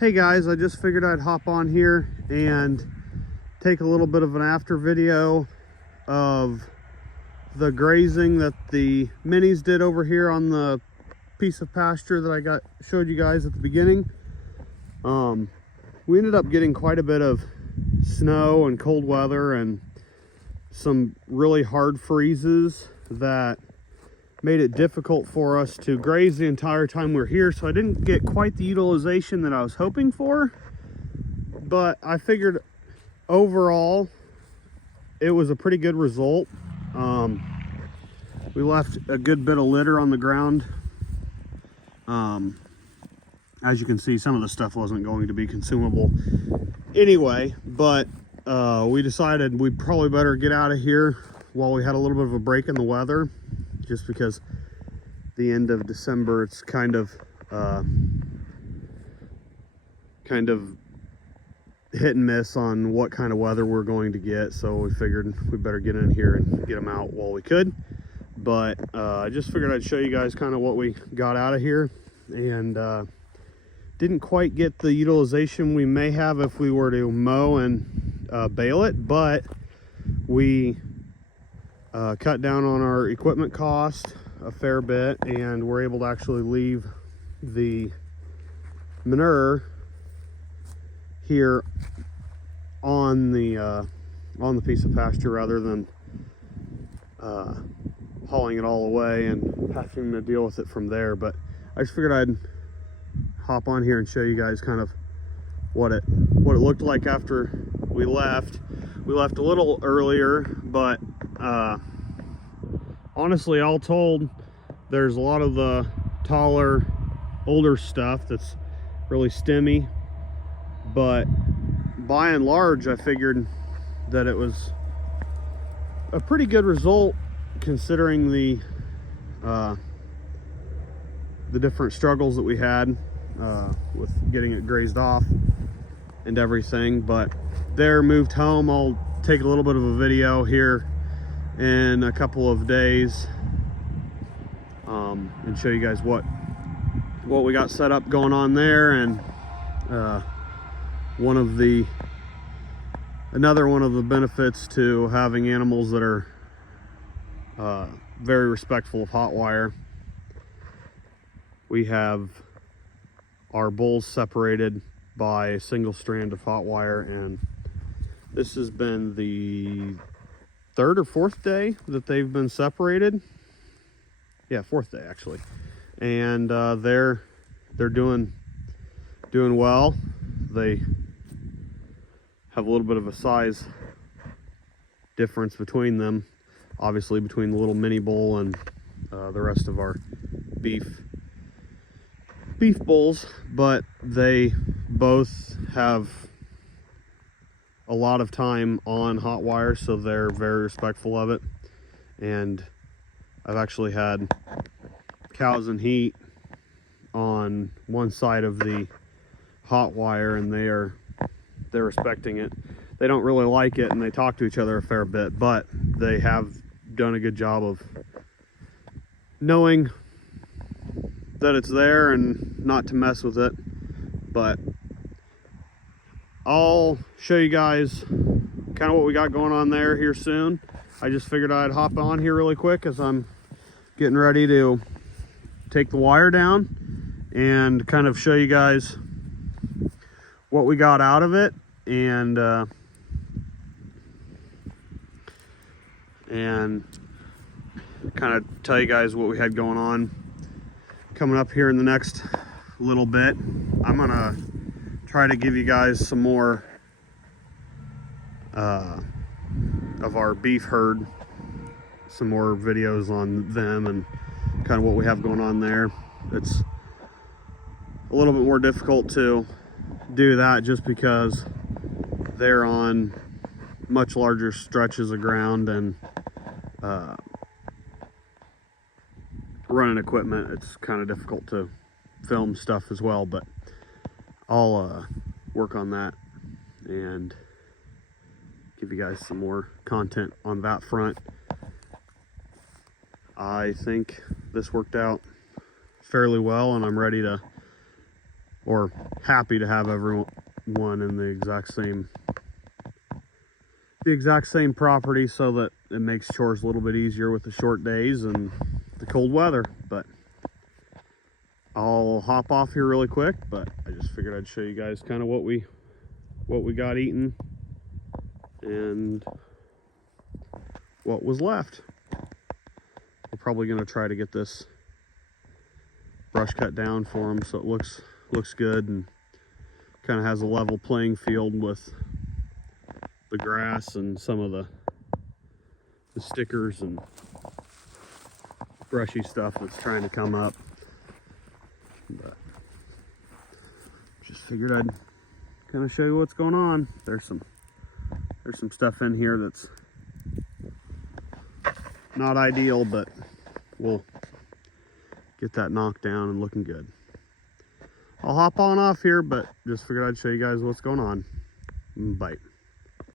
Hey guys, I just figured I'd hop on here and take a little bit of an after video of the grazing that the minis did over here on the piece of pasture that I showed you guys at the beginning. We ended up getting quite a bit of snow and cold weather and some really hard freezes that made it difficult for us to graze the entire time we're here, so I didn't get quite the utilization that I was hoping for, but I figured overall it was a pretty good result. We left a good bit of litter on the ground. As you can see, some of the stuff wasn't going to be consumable anyway, but we decided we'd probably better get out of here while we had a little bit of a break in the weather, just because the end of December, it's kind of hit and miss on what kind of weather we're going to get. So we figured we better get in here and get them out while we could. But I just figured I'd show you guys kind of what we got out of here, and didn't quite get the utilization we may have if we were to mow and bale it, but we cut down on our equipment cost a fair bit, and we're able to actually leave the manure here on the piece of pasture rather than hauling it all away and having to deal with it from there. But I just figured I'd hop on here and show you guys kind of what it looked like after we left. We left a little earlier, but honestly, all told, there's a lot of the taller, older stuff that's really stemmy, but by and large, I figured that it was a pretty good result considering the different struggles that we had with getting it grazed off and everything. But they're moved home. I'll take a little bit of a video here in a couple of days and show you guys what we got set up going on there. And another one of the benefits to having animals that are very respectful of hot wire, we have our bulls separated by a single strand of hot wire, and this has been the third or fourth day that they've been separated. Yeah, fourth day actually. And they're doing well. They have a little bit of a size difference between them, obviously between the little mini bull and the rest of our beef bulls, but they both have a lot of time on hot wire, so they're very respectful of it. And I've actually had cows in heat on one side of the hot wire, and they're respecting it. They don't really like it, and they talk to each other a fair bit, but they have done a good job of knowing that it's there and not to mess with it. But I'll show you guys kind of what we got going on there here soon. I just figured I'd hop on here really quick as I'm getting ready to take the wire down and kind of show you guys what we got out of it, and kind of tell you guys what we had going on coming up here in the next little bit. I'm gonna try to give you guys some more of our beef herd, some more videos on them and kind of what we have going on there. It's a little bit more difficult to do that just because they're on much larger stretches of ground, and running equipment, it's kind of difficult to film stuff as well. But I'll work on that and give you guys some more content on that front. I think this worked out fairly well, and I'm ready to or happy to have everyone in the exact same property, so that it makes chores a little bit easier with the short days and the cold weather. But I'll hop off here really quick, but I just figured I'd show you guys kind of what we got eaten and what was left. We're probably going to try to get this brush cut down for them so it looks good and kind of has a level playing field with the grass and some of the stickers and brushy stuff that's trying to come up. But just figured I'd kind of show you what's going on. There's some stuff in here that's not ideal, but we'll get that knocked down and looking good. I'll hop on off here, but just figured I'd show you guys what's going on. Bye.